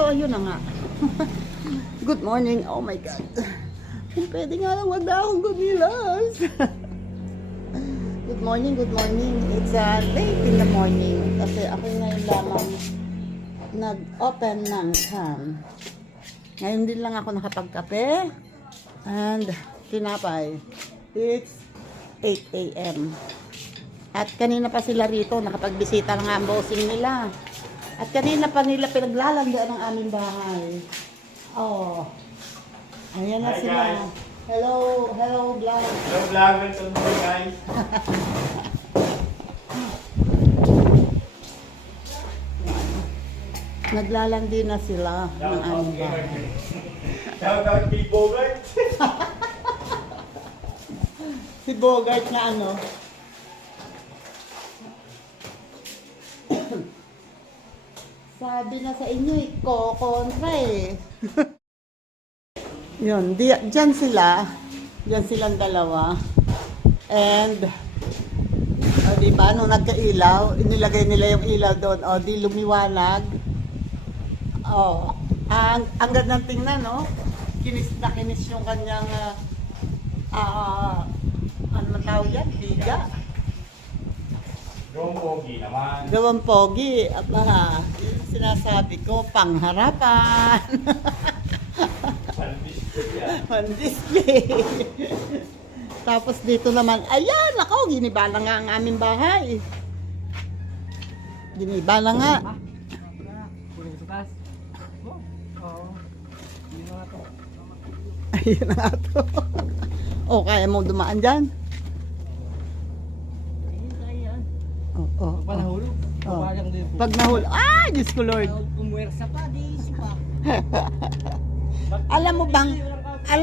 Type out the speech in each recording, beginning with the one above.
So, ayun na nga. Good morning. Oh my God. Kung pwede nga lang, wag na akong gumilas. Good morning, good morning. It's late in the morning. Kasi ako ngayon lamang nag-open ng cam. Ngayon din lang ako nakapagkape. And tinapay. It's 8 a.m. At kanina pa sila rito, nakapagbisita ng ang bossing nila. At kanina pa nila pinaglalandian ang aming bahay. Oh. Ayan na Hi, sila. guys. Hello, hello vlog. Hello vlog, welcome to guys. Naglalandi na sila ng aming bahay. Shout out kay Bogart. Si Bogart na ano. Sabi na sa inyo, kontra eh. Yun, dyan sila. Dyan silang dalawa. And, diba, nung nagka-ilaw, inilagay nila yung ilaw doon. O, di lumiwanag. O, ang gandang tingnan, no? Kinis na kinis yung kanyang, ano man tawag yan? Liga. Gawang pogi naman. Gawang pogi. Aba, yung sinasabi ko, pangharapan. Pan-display. Tapos dito naman, ayan, ako, ginibala nga ang aming bahay. Ginibala nga. Ayun na ito. O, kaya mo dumaan dyan? Oh. Pag nahulog, Diyos ko Lord. Pumwersa pa, di sipa. Alam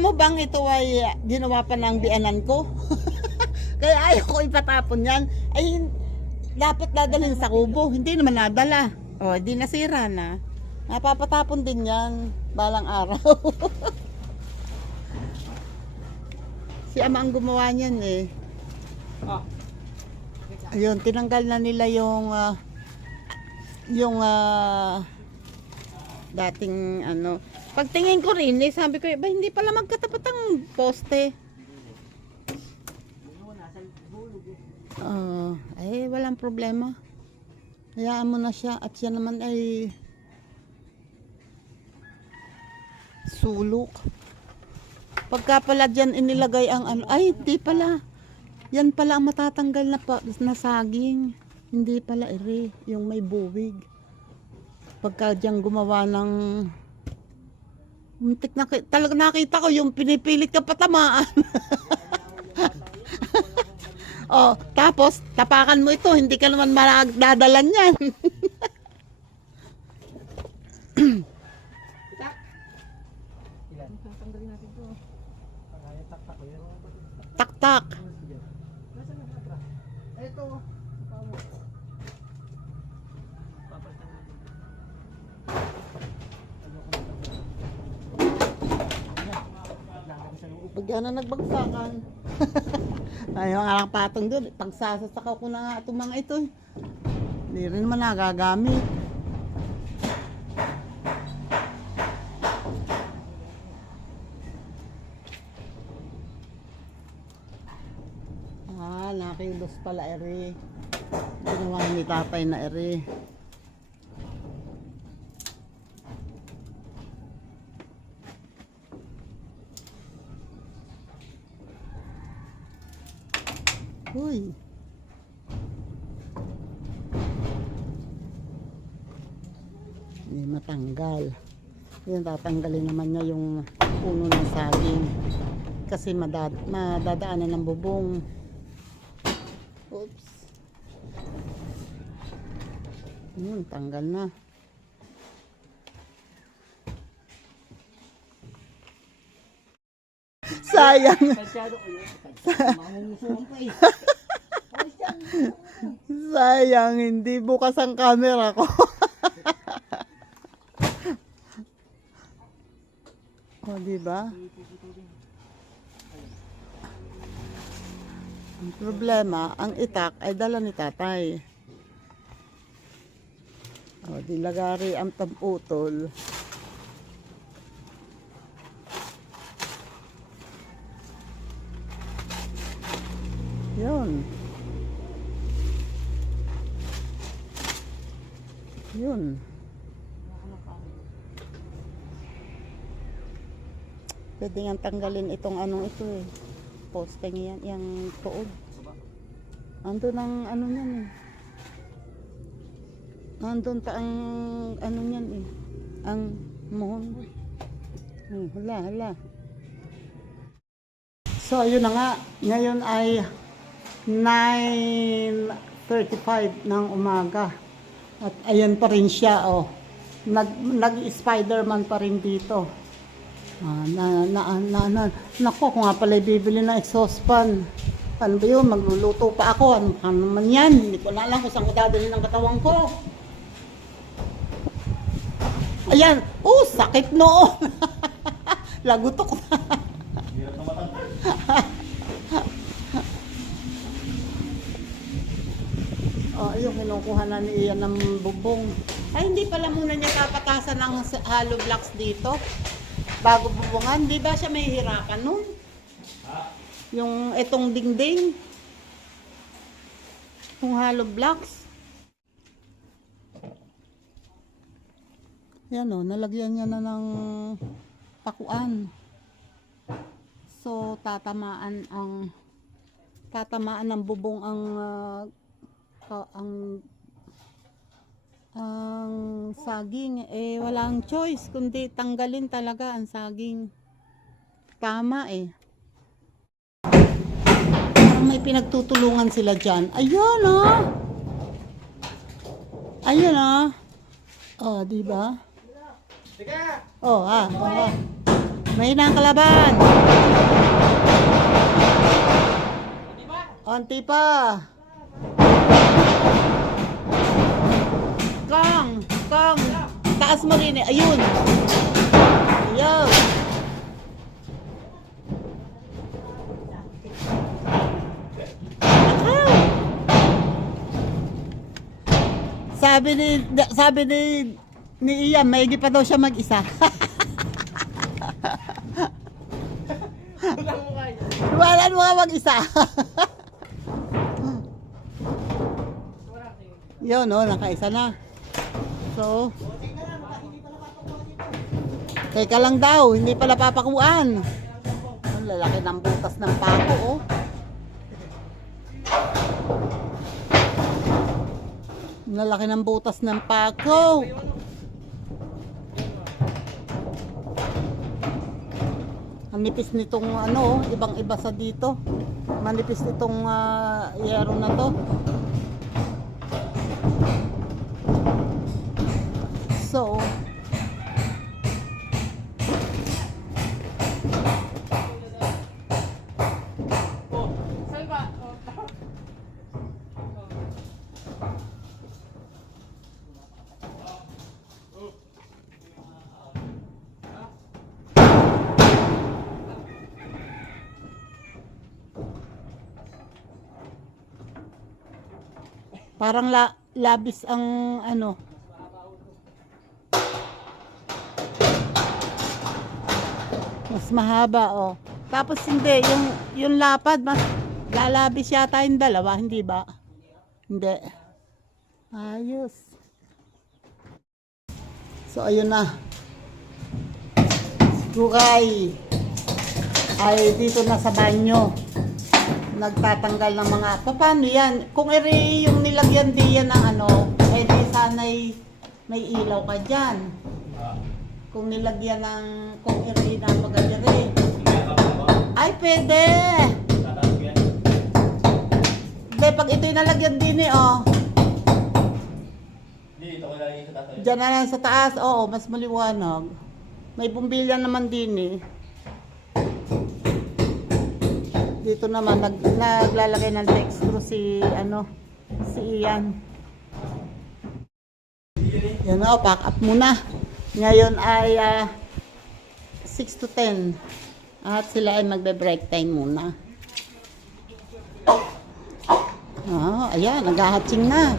mo bang ito ay ginawa pa ng bianan ko? Kaya ayaw ko ipatapon yan. Ay, dapat dadalhin sa kubo. Hindi naman nadala. O, di nasira na. Napapatapon din yan balang araw. Si ama ang gumawa niyan eh. Ayun, tinanggal na nila yung dating ano. Pagtingin ko rin eh, sabi ko, ba hindi pala magkatapat ang poste. Walang problema. Hayaan mo na siya at siya naman ay sulok. Pagka pala dyan inilagay ang ano, ay hindi pala. Yan pala ang matatanggal na saging. Hindi pala ere, yung may buwig. Pagka dyan gumawa ng talaga nakita ko yung pinipilit ka patamaan. Oh, tapos tapakan mo ito, hindi ka naman magdadalan yan. Tak-tak. Ito. Pagka na nagbagsakan. Ayaw nga lang patong doon. Pagsasasakaw ko na nga itong mga ito. Hindi rin naman nagagamit. Nakilos pala ere. Ginawa ni tatay na ere. Uy. Hindi matanggal. Yan, tatanggalin naman niya yung puno ng saging. Kasi madadaanan ng bubong. Oops. Yun, tanggal na. Sayang. Sayang, hindi bukas ang camera ko. O, diba? Ang problema, ang itak ay dala ni tatay. O, di lagari ang tamputol. Yun. Yun. Pwede nga tanggalin itong anong ito eh. Poste yan, yung tuod. Andun ang ano yan eh. Nandun pa ang ano yan eh. Ang mohon. Hala. So, ayun na nga. Ngayon ay 9:35 ng umaga. At ayan pa rin siya, oh. Nag-Spider-Man pa rin dito. Nako, kung nga pala bibili ng exhaust fan. Ano ba yun? Magluluto pa ako. Ano naman yan? Hindi ko na alam kung saan ko dadalhin ng katawan ko. Ayan. Oh, sakit noon. Lagutok na. Hirap na matanggal. Oh, yung kinukuha na ni Ian ng bubong. Ay, hindi pala muna niya papatasan ng hollow blocks dito. Bago bubungan. Di ba siya may hirapan nun? Yung itong dingding. Yung hollow blocks. Yan o, nalagyan niya na ng pakuan. So, tatamaan ng bubong ang saging. Eh, walang choice kundi tanggalin talaga ang saging. Tama eh. Parang may pinagtutulungan sila dyan. Ayun ah. Ayun ah. Oh, di ba? Oh, oh. May nang kalaban. Onti pa. Kang. Taas mo rin eh. Ayun. Ayun. Sabi ni Ian, maigi pa daw siya mag-isa. Wala mo nga mag-isa. Yun, no, nakaisa na. So, teka lang daw, hindi pala papakuan. Ang lalaki ng butas ng pako, oh. Ang lalaki ng butas ng pako. Ang nipis nitong ano, ibang-iba sa dito. Manipis nitong yero na to. So, parang labis ang ano. Mas mahaba, oh. Tapos hindi, yung lapad, mas lalabis yata yung dalawa, hindi ba? Hindi. Ayos. So, ayun na. Gukay ay dito na sa banyo. Nagtatanggal ng mga, paano yan? Kung yung nilagyan diyan ng ano, eh di sana'y may ilaw ka dyan. Kung nilagyan ng, kung na magagari. Ay, pwede! Hindi, pag ito'y nalagyan din eh, oh. Dito ko lalagay sa taas. Diyan na lang sa taas, oo, mas maliwanag. May bumbilya naman din eh. Dito naman, naglalagay ng textro si Ian. Yan o, pack up muna. Ngayon ay 6 to 10. At sila ay magbe-break time muna. Ayan, nag-hatching na.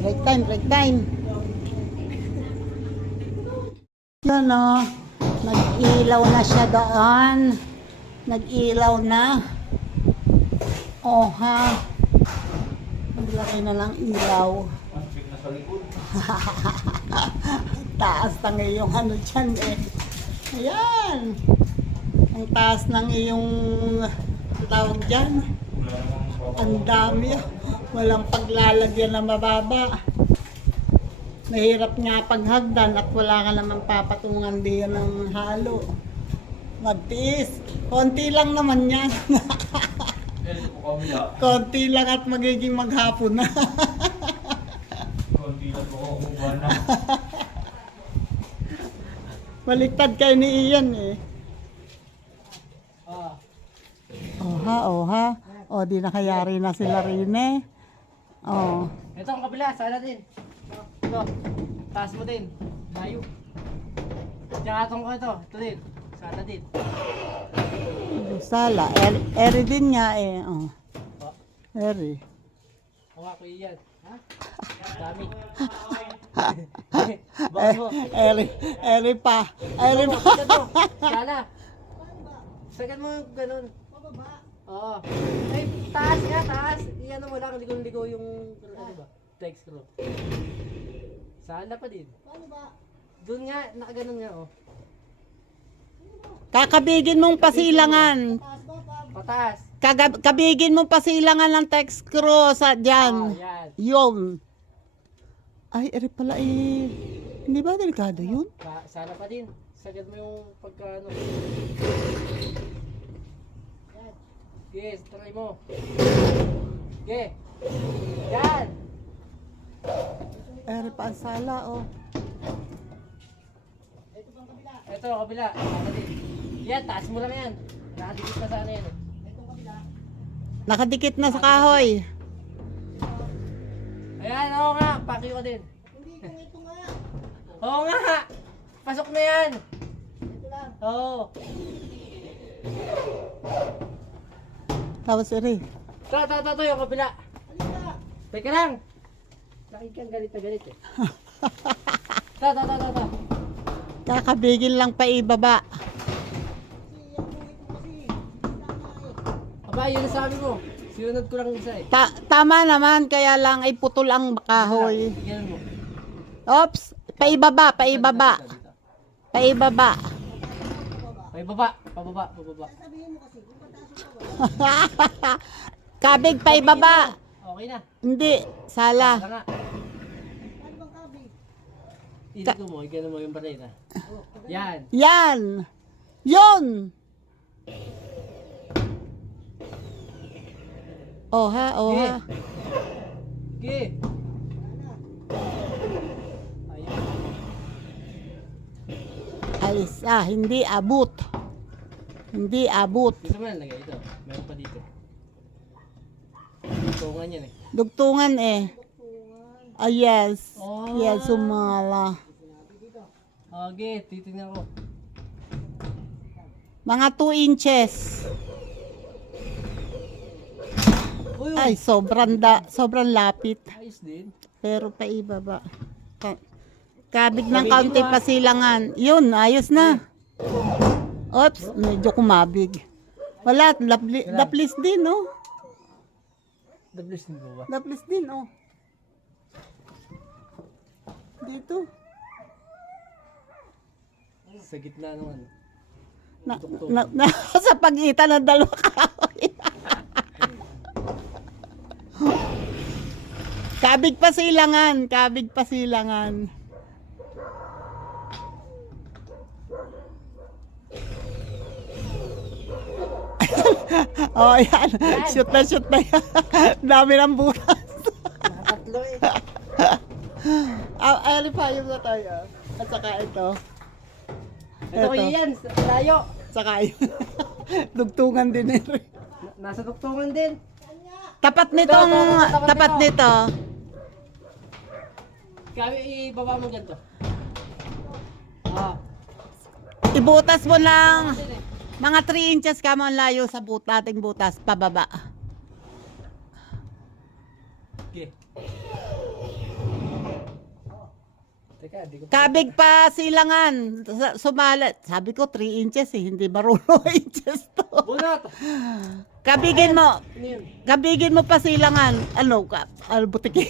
Break time. Yan o. Nag-ilaw na siya doon. Nag-ilaw na. Oh ha. Maglagay na lang ilaw. Mas big na sa likod. Taas ng iyong ano dyan eh. Ayan. Ang taas ng iyong tawag dyan. Wala namang baba. Ang dami. Walang paglalagyan na mababa. Mahirap nga paghagdan at wala ka naman papatungan diyan ng halo. Magtiis. Konti lang naman yan. Ito po kami ya. Konti lang at magiging maghapon na. Konti na po ako kumuha na. Baliktad kayo ni Ian eh. Oha. O, di nakayari na sila rin eh. Oh. Ito ang kabila, sana din. Ito, taas mo din. Layo. Tsaka itong ito din. Sana din. Sala. Eri din nga eh. Oh. Eri. O nga, kuya yan. Ha? Dami. Bakit mo? Eri pa. Eri pa. Sagad mo. Sana. Sagad mo yung ganun. Oo. Ay, taas nga, taas. Iyan mo lang, ligo-ligo yung, ano ba? Text screw. Sana pa din. Paano ba? Doon nga, nakaganon nga, oh. Kakabigin mong pasilangan. Pataas. Kabigin mong pasilangan ng text screw sa Oh, dyan. yan. Yun. Ay, eri pala eh. Hindi ba delikado yun? Sana pa din. Sagad mo yung pagka, ano. Yes, try mo. Okay. Yan. Eri pa ang sala oh. Ito, kabila. Sana din. Yan, taas mo lang yan. Nakadikit na sana yan. Nakadikit na sa kahoy. Ayan, oo nga. Pakyo ka din. Hindi, ito nga. Oo nga. Pasok na yan. Ito lang. Oo. Tapos eri. Ito, yung kabila. Teka lang. Nakikita kang galit na galit eh. Ito. Kakabigin lang pa ibaba. Aba, yun ang sabi mo. Sinunod ko lang isa eh. Tama naman, kaya lang ay putol ang kahoy. Ganun mo. Oops, paibaba. Paibaba. Ay, baba. Pababa. Kabig paibaba. Okay na. Hindi, Sala sala. nga. Ilit mo, ganun mo yung balay na. Yan. Yan. Yun. Oha. Okay. Ayan. Alis, hindi abot. Hindi abot. Dito mo nalagay ito. Meron pa dito. Tungan yan eh. Dugtungan eh. Ah, yes. Oh. Yes, sumala. Okay, titignan ko. Mga 2 inches. Uy, Ay, sobrang lapit. ayos din. Pero paibaba. Kabig ng kaunti pasilangan. Yun, ayos na. Oops, medyo kumabig. Wala, laplis din, oh. Dablis din mo ba? Laplis din, oh. Dito. Sa gitna naman. Sa pagitan ng dalawa kahoy. Kabig pasilangan. Oh, yan. Shoot na yan. Dami ng butas. Nakatatlo eh. Ay, payong na tayo. At saka ito. Ito kayo yan, layo. Saka yun. Dugtungan din eh. Nasa duktungan din. Tapat nito. Tapat nito. Kami ibaba mo ganito. Ah. Ibutas mo lang. Mga 3 inches ka mo ang layo sa ating butas, pababa. Okay. Teka, di ko Kabig pa silangan. Sumalat. Sabi ko 3 inches eh. Hindi marunong inches to. Bunot! Kabigin mo. Ano yun? Kabigin mo pa silangan. Butiki.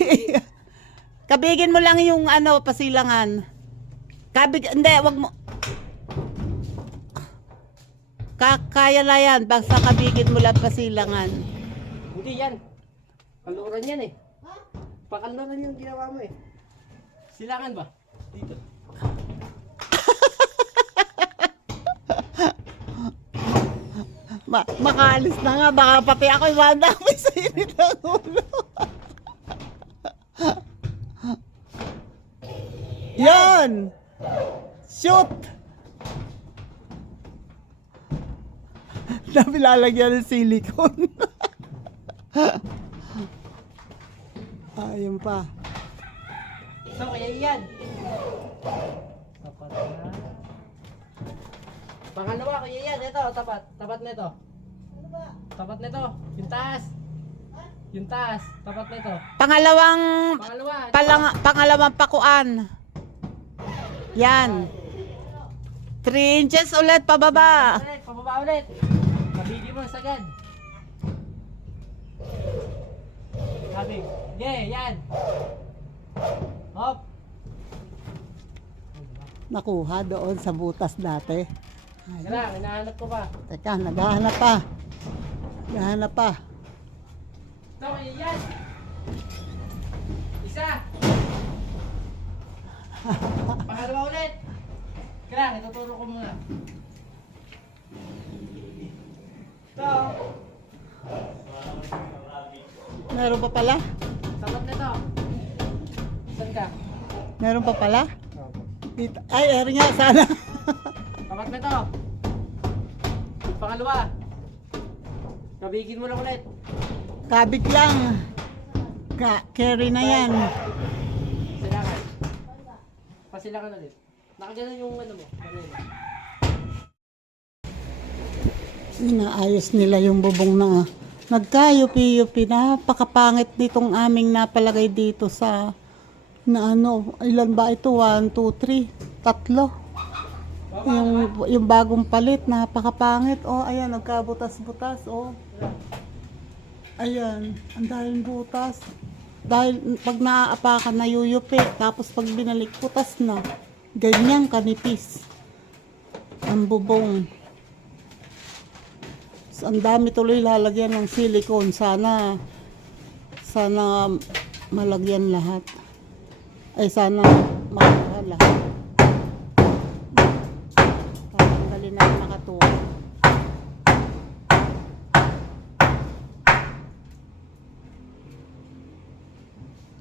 Kabigin mo lang yung pasilangan. Hindi, wag mo. Kaya na yan. Basta kabigin mo lang pasilangan. Hindi yan. Kaluran yan eh. Pakaluran yung ginawa mo eh. Silangan ba? Dito. Makaalis na nga. Baka pati ako madami sa init ng ulo. Yan! Shoot! Dami lalagyan ng silicone. Ayun pa. So, kaya yan. Tapat na. Pangalawa, kaya yan. Ito, tapat. Tapat na ito. Tapat na ito. Yung taas. Yung taas. Tapat na ito. Pangalawang Pangalawa. pangalawang pakuan. Yan. 3 inches ulit pababa. Ulit, pababa ulit. Kabigin mo sagad. Kabig. Yeah, yan. Hop. Nakuha doon sa butas dati. Kaya, hinahanap ko pa. Teka, naghahanap pa. Naghahanap pa. So, kaya yan. Isa. Pangalawa ulit. Kaya, ituturo ko muna. So, Meron pa pala? tapat na ito. Saan ka? Meron pa pala? Dito. Ay, eri nga sana. Tapat na ito. Pangalawa. Kabigin mo lang ulit. Kabig lang. Carry na yan. Silangan. Pasilangan ulit. Nakaganon yung ano mo. Kanina. Inaayos nila yung bubong na nagka-yupi-yupi. Napakapangit nitong aming napalagay dito sa ilan ba ito? 1, 2, 3, 3. Yung bagong palit, napakapangit. Oh, ayan, nagkabutas-butas. Oh. Ayan, ang daming butas. Dahil pag naaapakan na yuyupi, tapos pag binalik butas na, ganyan kanipis ang bubong. So, ang dami tuloy lalagyan ng silicone. Sana malagyan lahat. Ay, sana makuha lahat. Tanggalin na yung nakatuwa.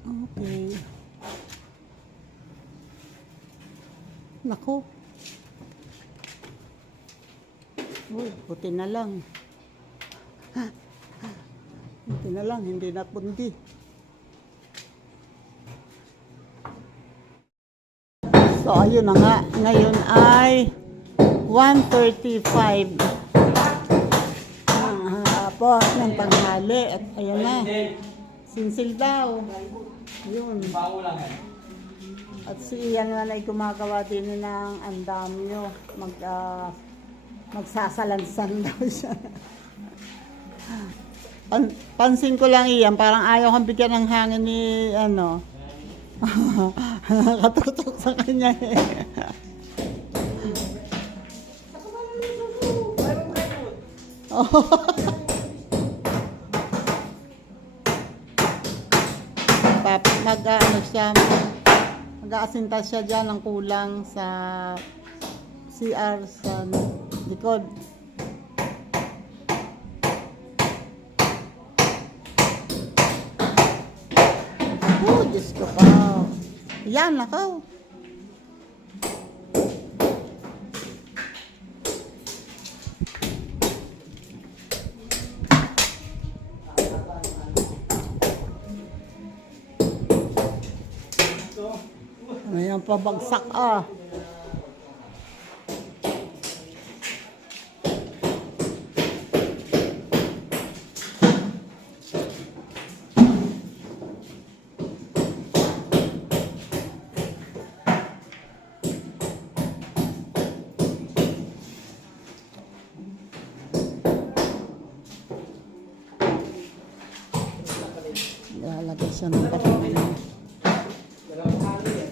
Okay. Naku. Uy, puti na lang. Puti na lang, hindi na pundi. So, ayun na nga. Ngayon ay 1:35 ng hapon ng tanghali. At ayan na. Sinsil daw. Yun. Bago lang yan. At si Ian na ay gumagawa din ng andamyo. Magsasalansan daw siya. Pansin ko lang iyan, parang ayaw kang bigyan ng hangin ni katutok sa kanya eh. Mag-aasinta siya dyan ng kulang sa CR sa likod. Oh, Diyos ko pa. Yan, nakaw. Ayan, pabagsak ah. Lalagay siya ng kasama. Dalawang halo yan.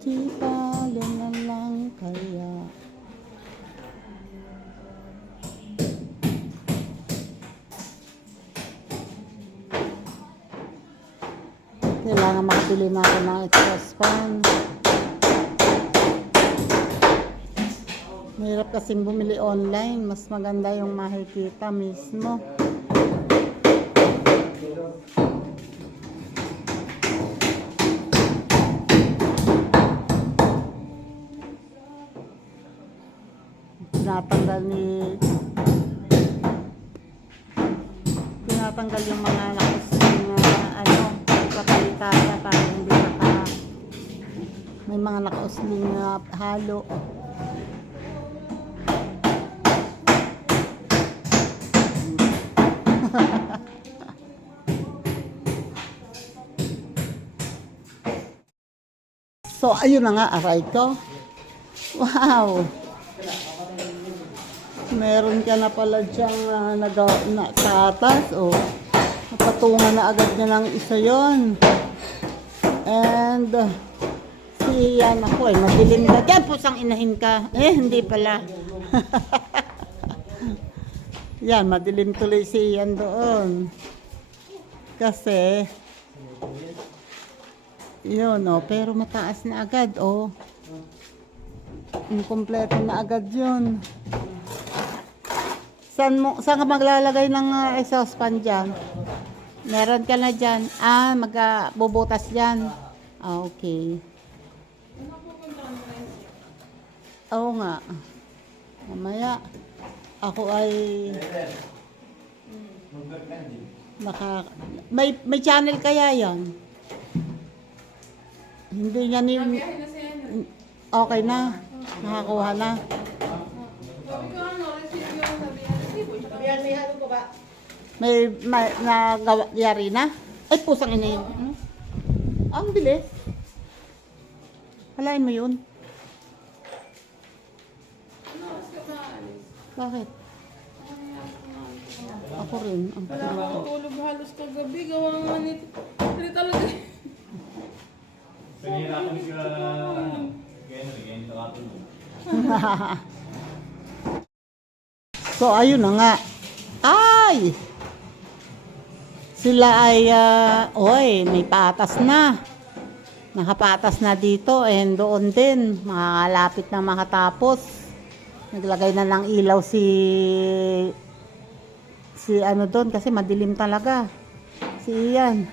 Di bale na lang kaya. Kailangan makabili na ako ng exhaust fan. Mahirap kasing bumili online. Mas maganda yung makikita mismo. Tinatanggal yung mga nakusing papalitaya para hindi may mga nakausling halo. So ayun na nga, aray ko. Wow! Meron ka na pala diyang natatas. O, napatungan na agad niya ng isa yon. And, si yan ako madilim na. Diyan, pusang inahin ka. Hindi pala. Yan, madilim tuloy si yan doon. Kasi, yun, pero mataas na agad, Inkompleto na agad yun. Saan ka maglalagay ng exhaust fan dyan? Meron ka na dyan. Magbubutas dyan. Okay. Oo nga. Mamaya, ako ay may channel kaya yan? Hindi niya okay na. Nakakuha na. May nagayari na? Ay, pusang ina yun. Ang bilis. Halain mo yun. Bakit? Ako rin. Wala akong tulog halos kagabi. Gawa nga nito. Hindi talaga. Pinahirapan ka ganyan sa katulog. So, ayun na nga. Ay! Sila ay, may patas na. Nakapatas na dito and doon din. Makakalapit na makatapos. Naglagay na ng ilaw si doon kasi madilim talaga. Si Ian.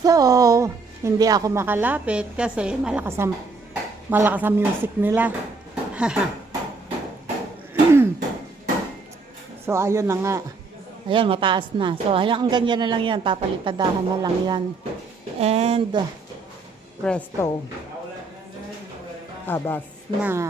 So, hindi ako makalapit kasi malakas ang music nila. So, ayun na nga. Ayan, mataas na. So, hanggang ganyan na lang yan. Papalitadahan na lang yan. And, presto. Abas na.